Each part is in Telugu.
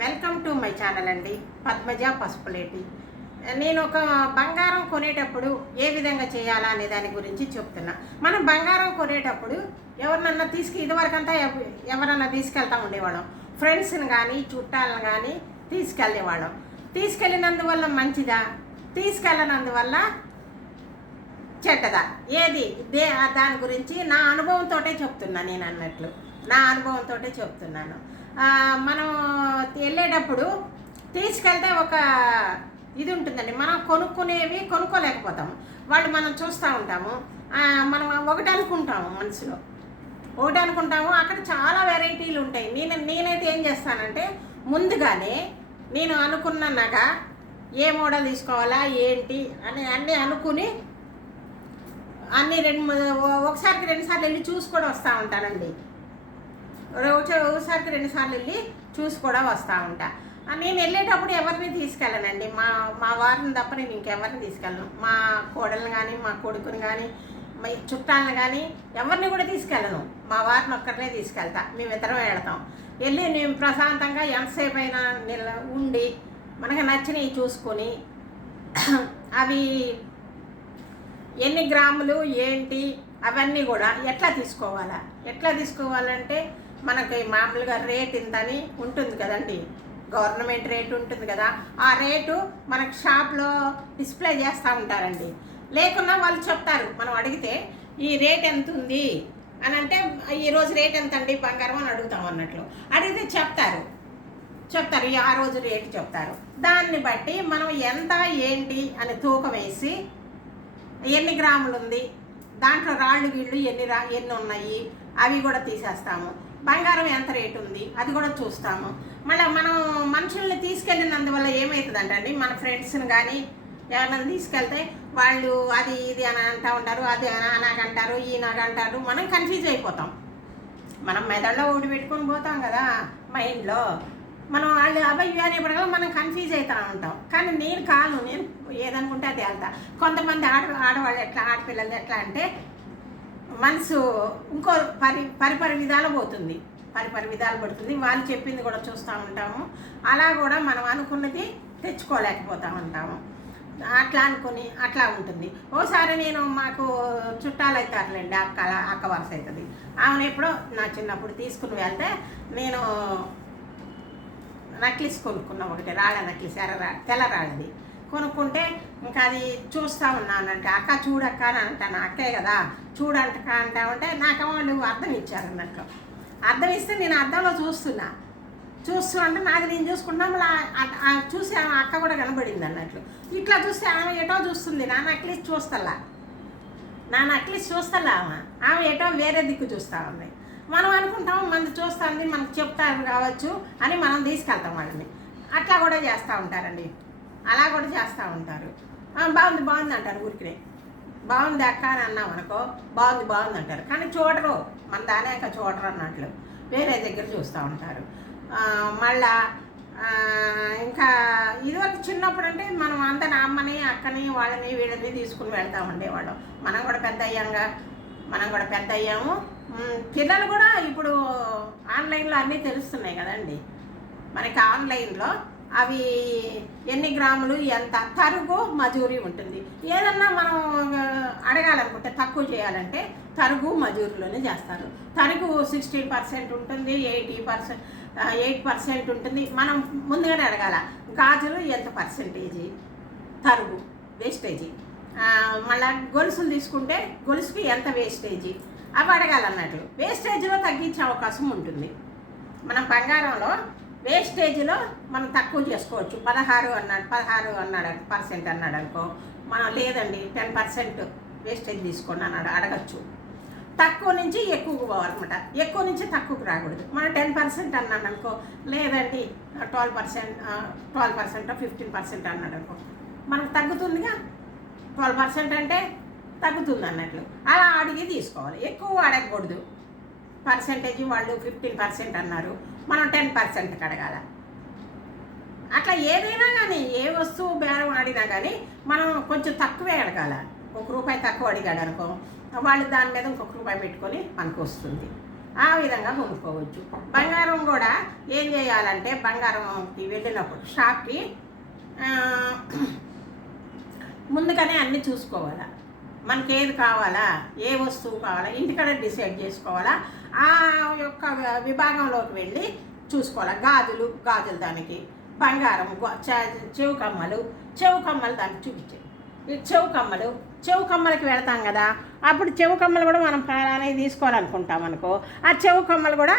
వెల్కమ్ టు మై ఛానల్ అండి పద్మజ పసుపులేటి. నేను ఒక బంగారం కొనేటప్పుడు ఏ విధంగా చేయాలా అనే దాని గురించి చెప్తున్నా. మనం బంగారం కొనేటప్పుడు ఎవరినన్నా తీసుకు ఇదివరకంతా ఎవరన్నా తీసుకెళ్తా ఉండేవాళ్ళం. ఫ్రెండ్స్ని కానీ చుట్టాలను కానీ తీసుకెళ్ళేవాళ్ళం తీసుకెళ్ళినందువల్ల మంచిదా? తీసుకెళ్ళనందువల్ల చెడ్డదా? ఏది? దే దాని గురించి నా అనుభవంతోటే చెప్తున్నా నేను అన్నట్లు. నా అనుభవంతో చెప్తున్నాను. మనం వెళ్ళేటప్పుడు తీసుకెళ్తే ఒక ఇది ఉంటుందండి. మనం కొనుక్కునేవి కొనుక్కోలేకపోతాము వాళ్ళు మనం చూస్తూ ఉంటాము. మనం ఒకటి అనుకుంటాము మనసులో. ఒకటి అనుకుంటాము. అక్కడ చాలా వెరైటీలు ఉంటాయి. నేను నేనైతే ఏం చేస్తానంటే ముందుగానే నేను అనుకున్న నగ ఏ మోడల్ తీసుకోవాలా ఏంటి అని అన్నీ అనుకుని అన్ని రెండు ఒకసారికి రెండుసార్లు వెళ్ళి చూసుకొని వస్తూ ఉంటానండి. ఒకసారి- ఒకసారికి రెండు సార్లు వెళ్ళి చూసి కూడా వస్తూ ఉంటా. నేను వెళ్ళేటప్పుడు ఎవరిని తీసుకెళ్ళనండి. మా మా వారిని తప్ప నేను ఇంకెవరిని తీసుకెళ్ళను. మా కోడల్ని కానీ మా కొడుకుని కానీ మా చుట్టాలను కానీ ఎవరిని కూడా తీసుకెళ్ళను. మా వారిని ఒక్కరినే తీసుకెళ్తా. మేమిద్దరం వెళతాం. వెళ్ళి నేను ప్రశాంతంగా ఎంతసేపు అయినా నిల ఉండి మనకు నచ్చినవి చూసుకొని అవి ఎన్ని గ్రాములు ఏంటి అవన్నీ కూడా ఎట్లా తీసుకోవాలా? ఎట్లా తీసుకోవాలంటే మనకి మామూలుగా రేట్ ఇంతని ఉంటుంది కదండి. గవర్నమెంట్ రేట్ ఉంటుంది కదా. ఆ రేటు మనకు షాప్లో డిస్ప్లే చేస్తూ ఉంటారండి. లేకున్నా వాళ్ళు చెప్తారు మనం అడిగితే ఈ రేట్ ఎంత ఉంది? అని అంటే ఈరోజు రేట్ ఎంత అండి బంగారం అని అడుగుతాం అన్నట్లు. అడిగితే చెప్తారు. చెప్తారు ఆ రోజు రేటు చెప్తారు. దాన్ని బట్టి మనం ఎంత ఏంటి అని తూకం వేసి ఎన్ని గ్రాములు ఉంది? దాంట్లో రాళ్ళు గీళ్ళు ఎన్ని రా ఎన్ని ఉన్నాయి? అవి కూడా తీసేస్తాము. బంగారం ఎంత రేటు ఉంది? అది కూడా చూస్తాము. మళ్ళీ మనం మనుషుల్ని తీసుకెళ్ళినందువల్ల ఏమవుతుందంటే అండి మన ఫ్రెండ్స్ని కానీ ఎవరైనా తీసుకెళ్తే వాళ్ళు అది ఇది అని అంటూ ఉంటారు అది అని నాకంటారు ఈ నాకంటారు మనం కన్ఫ్యూజ్ అయిపోతాం. మనం మెదడులో ఊడి పెట్టుకొని పోతాం కదా మైండ్లో. మనం వాళ్ళు అబ్బాయి అనేప్పటికల్లా మనం కన్ఫ్యూజ్ అవుతా ఉంటాం. కానీ నేను కాను నేను ఏదనుకుంటే అది వెళ్తా. కొంతమంది ఆడ ఆడవాళ్ళు ఎట్లా ఆడపిల్లలు ఎట్లా అంటే మనసు ఇంకో పరి పరిపరి విధాలు పోతుంది. పరిపరి విధాలు పడుతుంది. వాళ్ళు చెప్పింది కూడా చూస్తూ ఉంటాము. అలా కూడా మనం అనుకున్నది తెచ్చుకోలేకపోతూ ఉంటాము. అట్లా అనుకుని అట్లా ఉంటుంది. ఓసారి నేను మాకు చుట్టాలు అవుతారులేండి అక్క అక్క వరుస అవుతుంది. ఆమెను ఎప్పుడో నా చిన్నప్పుడు తీసుకుని వెళ్తే నేను నక్లిస్ కొనుక్కున్నా ఒకటి రాళ్ళ నక్లిస్ ఎర్ర రా తెల్ల రాళ్ళది. కొనుక్కుంటే ఇంకా అది చూస్తూ ఉన్నానంటే అక్క చూడక్క అని అంటాను. అక్కే కదా చూడంటక అంటామంటే నాకు వాళ్ళు అర్థం ఇచ్చారు అన్నట్లు అర్థం ఇస్తే నేను అర్థంలో చూస్తున్నా. చూస్తూ అంటే నాది నేను చూసుకున్నా మళ్ళీ చూసి ఆమె అక్క కూడా కనబడింది అన్నట్లు ఇట్లా చూస్తే ఆమె ఎటో చూస్తుంది నా నక్లీస్ చూస్తల్లా నా నక్లీస్ చూస్తలే ఆమె? ఆమె ఎటో వేరే దిక్కు చూస్తూ ఉంది. మనం అనుకుంటాం మనది చూస్తుంది మనకు చెప్తారు కావచ్చు అని మనం తీసుకెళ్తాం వాళ్ళని. అట్లా కూడా చేస్తూ ఉంటారండి. అలా కూడా చేస్తూ ఉంటారు. బాగుంది బాగుంది అంటారు ఊరికినే. బాగుంది అక్క అని అన్నాం అనుకో బాగుంది బాగుంది అంటారు. కానీ చూడరు మన దానే ఇంకా చూడరు అన్నట్లు. వేరే దగ్గర చూస్తూ ఉంటారు. మళ్ళా ఇంకా ఇదివరకు చిన్నప్పుడు అంటే మనం అందరి అమ్మని అక్కని వాళ్ళని వీళ్ళని తీసుకుని వెళ్తా ఉండేవాళ్ళం. మనం కూడా పెద్ద అయ్యాంగా మనం కూడా పెద్ద అయ్యాము. పిల్లలు కూడా ఇప్పుడు ఆన్లైన్లో అన్నీ తెలుస్తున్నాయి కదండి. మనకి ఆన్లైన్లో అవి ఎన్ని గ్రాములు ఎంత? తరుగు మజూరి ఉంటుంది. ఏదన్నా మనం అడగాలనుకుంటే తక్కువ చేయాలంటే తరుగు మజూరిలోనే చేస్తారు. తరుగు సిక్స్టీన్ పర్సెంట్ ఉంటుంది ఎయిటీ పర్సెంట్ ఎయిట్ పర్సెంట్ ఉంటుంది. మనం ముందుగానే అడగాల గాజులు ఎంత పర్సెంటేజీ? తరుగు వేస్టేజీ. మళ్ళీ మళ్ళా గొలుసులు తీసుకుంటే గొలుసుకి ఎంత వేస్టేజీ? అవి అడగాలన్నట్లు వేస్టేజ్లో తగ్గించే అవకాశం ఉంటుంది. మనం బంగారంలో వేస్టేజ్లో మనం తక్కువ చేసుకోవచ్చు. పదహారు అన్నాడు పదహారు అన్నాడు పర్సెంట్ అన్నాడు అనుకో. మనం లేదండి టెన్ పర్సెంట్ వేస్టేజ్ తీసుకోండి అన్నాడు అడగచ్చు. తక్కువ నుంచి ఎక్కువకు పోవాలన్నమాట. ఎక్కువ నుంచి తక్కువకు రాకూడదు. మనం టెన్ పర్సెంట్ అన్నాడు అనుకో లేదండి twelve percent twelve percent fifteen percent అన్నాడు అనుకో. మనకు తగ్గుతుందిగా? ట్వెల్వ్ పర్సెంట్ అంటే తగ్గుతుంది అన్నట్లు. అలా అడిగి తీసుకోవాలి. ఎక్కువ అడగకూడదు. పర్సెంటేజ్ వాళ్ళు ఫిఫ్టీన్ పర్సెంట్ అన్నారు. మనం టెన్ పర్సెంట్ కడగాల. అట్లా ఏదైనా కానీ ఏ వస్తువు బేరం ఆడినా కానీ మనం కొంచెం తక్కువే అడగాల. ఒక రూపాయి తక్కువ అడిగాడు అనుకో వాళ్ళు దాని మీద ఇంకొక రూపాయి పెట్టుకొని మనకు వస్తుంది. ఆ విధంగా కొనుక్కోవచ్చు. బంగారం కూడా ఏం చేయాలంటే బంగారంకి వెళ్ళినప్పుడు షాప్కి ముందుగానే అన్నీ చూసుకోవాలి. మనకి ఏది కావాలా? ఏ వస్తువు కావాలా? ఇంటికాడ డిసైడ్ చేసుకోవాలా? ఆ యొక్క విభాగంలోకి వెళ్ళి చూసుకోవాలా. గాజులు గాజులు దానికి. బంగారం చెవు కమ్మలు చెవు కమ్మలు దానికి చూపించే. చెవు కమ్మలు చెవు కమ్మలకి వెళతాం కదా. అప్పుడు చెవు కమ్మలు కూడా మనం ప్రాణానికి తీసుకోవాలనుకుంటాం అనుకో. ఆ చెవు కమ్మలు కూడా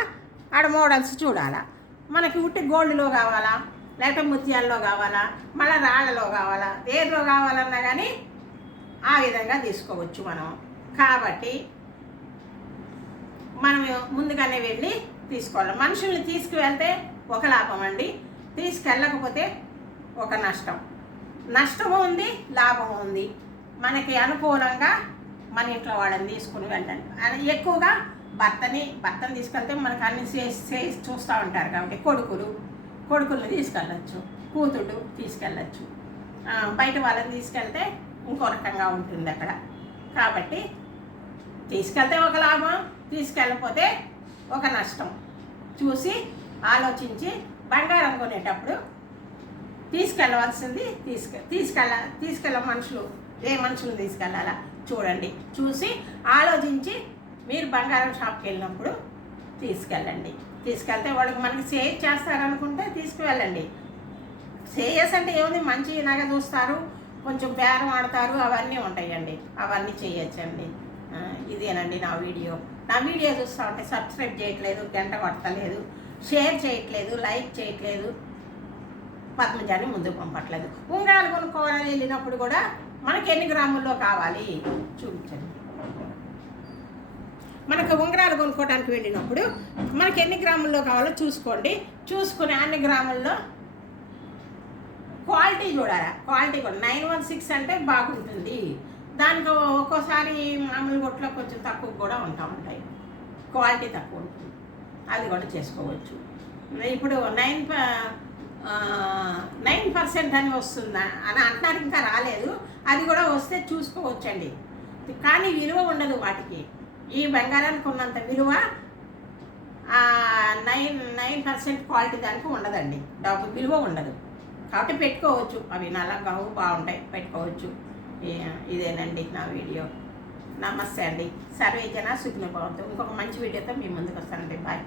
ఆడ మోడల్స్ చూడాలా. మనకి ఉట్టి గోల్డ్లో కావాలా? లేకపోతే ముత్యాల్లో కావాలా? మళ్ళీ రాళ్ళలో కావాలా? దేనిలో కావాలన్నా కానీ ఆ విధంగా తీసుకోవచ్చు మనం. కాబట్టి మనం ముందుగానే వెళ్ళి తీసుకోవాలి. మనుషుల్ని తీసుకువెళ్తే ఒక లాభం అండి. తీసుకెళ్ళకపోతే ఒక నష్టం. నష్టము ఉంది లాభము ఉంది. మనకి అనుకూలంగా మన ఇంట్లో వాళ్ళని తీసుకుని వెళ్ళండి. ఎక్కువగా భర్తని భర్తని తీసుకెళ్తే మనకు అన్ని చేసి చూస్తూ ఉంటారు కాబట్టి కొడుకులు కొడుకుల్ని తీసుకెళ్ళచ్చు కూతుళ్ళు తీసుకెళ్ళచ్చు. బయట వాళ్ళని తీసుకెళ్తే ఇంకో రకంగా ఉంటుంది అక్కడ. కాబట్టి తీసుకెళ్తే ఒక లాభం తీసుకెళ్ళకపోతే ఒక నష్టం. చూసి ఆలోచించి బంగారం కొనేటప్పుడు తీసుకెళ్ళవలసింది తీసుకె తీసుకెళ్ళ తీసుకెళ్ళ మనుషులు ఏ మనుషులు తీసుకెళ్ళాలా? చూడండి. చూసి ఆలోచించి మీరు బంగారం షాప్కి వెళ్ళినప్పుడు తీసుకెళ్ళండి. తీసుకెళ్తే వాళ్ళకి మనకి సేవ్ చేస్తారనుకుంటే తీసుకువెళ్ళండి. సేయస్ అంటే ఏముంది? మంచి నగ చూస్తారు కొంచెం బేరం ఆడతారు అవన్నీ ఉంటాయండి. అవన్నీ చేయొచ్చండి. ఇదేనండి నా వీడియో. నా వీడియో చూస్తూ ఉంటే సబ్స్క్రైబ్ చేయట్లేదు గంట కొట్టలేదు షేర్ చేయట్లేదు లైక్ చేయట్లేదు. పద్మజాని ముందుకు పంపట్లేదు. ఉంగరాలు కొనుక్కోవాలని వెళ్ళినప్పుడు కూడా మనకి ఎన్ని గ్రాముల్లో కావాలి? చూపించండి. మనకు ఉంగరాలు కొనుక్కోవడానికి వెళ్ళినప్పుడు మనకి ఎన్ని గ్రాముల్లో కావాలో చూసుకోండి. చూసుకుని అన్ని గ్రాముల్లో క్వాలిటీ చూడాలి? క్వాలిటీ కూడా. నైన్ వన్ సిక్స్ అంటే బాగుంటుంది. దానికి ఒక్కోసారి మామూలు కొట్లో కొంచెం తక్కువ కూడా ఉంటా ఉంటాయి. క్వాలిటీ తక్కువ ఉంటుంది. అది కూడా చేసుకోవచ్చు. ఇప్పుడు నైన్ నైన్ పర్సెంట్ అని వస్తుందా? అని అంటున్నారు ఇంకా రాలేదు. అది కూడా వస్తే చూసుకోవచ్చండి. కానీ విలువ ఉండదు వాటికి. ఈ బంగారానికి ఉన్నంత విలువ నైన్ నైన్ పర్సెంట్ క్వాలిటీ దానికి ఉండదండి. డబ్బు విలువ ఉండదు. కాబట్టి పెట్టుకోవచ్చు. అవి నల్లగా బాగుంటాయి. పెట్టుకోవచ్చు. ఇదేనండి నా వీడియో. నమస్తే అండి. సర్వే జన సుఖిన భవంతు. ఇంకొక మంచి వీడియోతో మీ ముందుకు వస్తానండి. బాయ్.